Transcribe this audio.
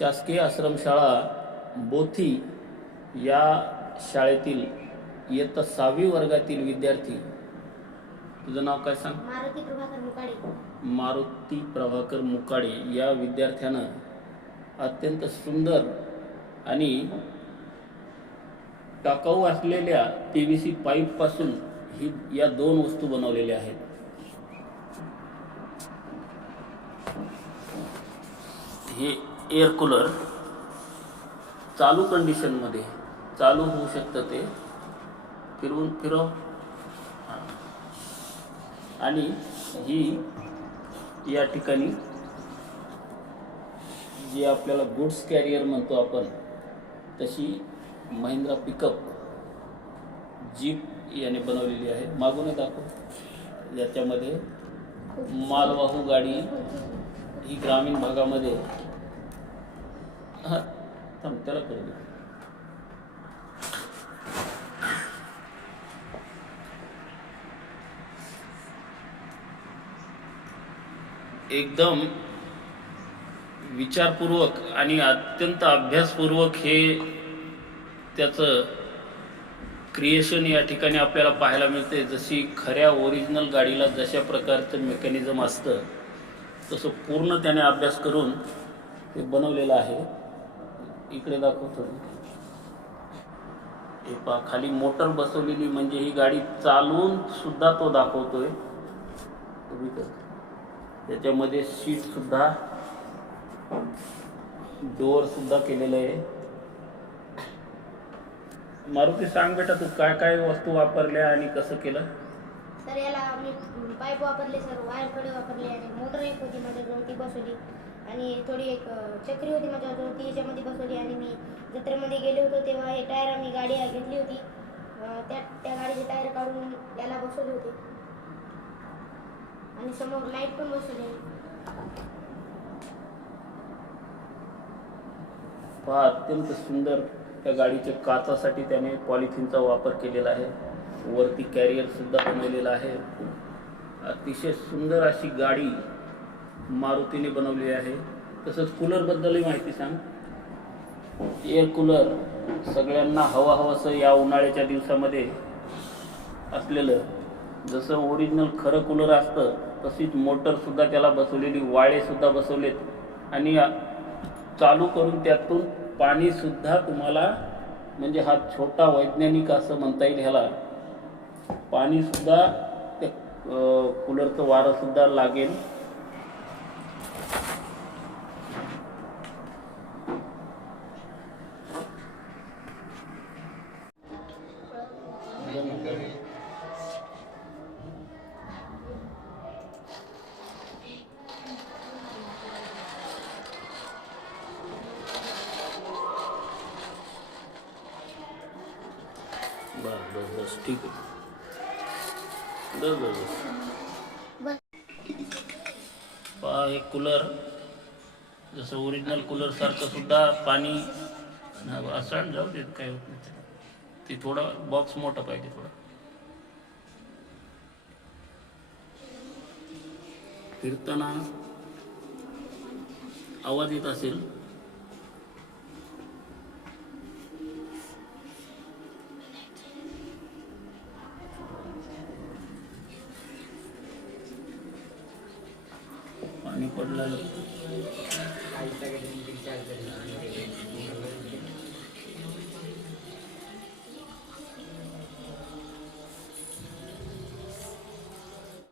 शासकीय आश्रमशाळा बोथी या शाळेतील इयत्ता 6वी वर्गातील विद्यार्थी, तुझं नाव काय सांग? मारुती प्रभाकर मुकाडे. मारुती प्रभाकर मुकाडे या विद्यार्थ्यानं अत्यंत सुंदर आणि टाकाऊ असलेल्या PVC पाईपपासून या 2 वस्तू बनवलेल्या आहेत. हे एअर कूलर चालू कंडिशनमध्ये चालू होऊ शकतं, ते फिरव. आणि ही या ठिकाणी जी आपल्याला गुड्स कॅरियर म्हणतो आपण, तशी महिंद्रा पिकअप जीप याने बनवलेली आहे. मागून दाखव. याच्यामध्ये मालवाहू गाडी ही ग्रामीण भागामध्ये त्याला करू दे. एकदम विचारपूर्वक आणि अत्यंत अभ्यासपूर्वक हे त्याचं क्रिएशन या ठिकाणी आपल्याला पाहायला मिळते. जशी खऱ्या ओरिजिनल गाडीला जशा प्रकारचं मेकॅनिझम असतं तसं पूर्ण त्याने अभ्यास करून ते बनवलेलं आहे. इकडे दाखवतो. हे पहा, खाली मोटर बसवलेली, म्हणजे ही गाडी चालवून सुद्धा तो दाखवतोय. त्याच्यामध्ये सीट सुद्धा, डोअर सुद्धा केलेलं आहे. मारुती, सांग बेटा, तू काय काय वस्तू वापरल्या आणि कसं केलं? सर, याला मी पाईप वापरले सर, वायर कडे वापरले आणि मोटर एक होती माझ्याजवळ ती बसवली आणि थोडी एक चक्री होती माझ्याजवळ ती याच्यामध्ये बसवली. आणि मी जत्रेमध्ये गेले होतो तेव्हा हे टायर आम्ही गाडी घेतली होती, त्या गाडीचे टायर काढून याला बसवले होते आणि समोर लाईट पण बसवली. पहा, अत्यंत सुंदर त्या गाडीच्या काचासाठी त्याने पॉलिथिनचा वापर केलेला आहे. वरती कॅरियर सुद्धा बनवलेला आहे. अतिशय सुंदर अशी गाडी मारुतीने बनवली आहे. तसंच कूलरबद्दलही माहिती सांग. एअर कूलर सगळ्यांना हवंसं या उन्हाळ्याच्या दिवसामध्ये असलेलं, जसं ओरिजिनल खरं कूलर असतं तशीच मोटरसुद्धा त्याला बसवलेली, वाळेसुद्धा बसवलेत आणि चालू करून त्यातून पाणीसुद्धा तुम्हाला, म्हणजे हा छोटा वैज्ञानिक असं म्हणता येईल ह्याला, पाणीसुद्धा त्या कूलरचं वारंसुद्धा लागेल. बस ठीक आहे. बस. पहा, हे कूलर जसं ओरिजिनल कूलर सारखं सुद्धा पाणी असं जाऊ देत, काय होत नाही. ते थोडा बॉक्स मोठा पाहिजे, थोडा फिरताना आवाज येत असेल. पाणी पडलं.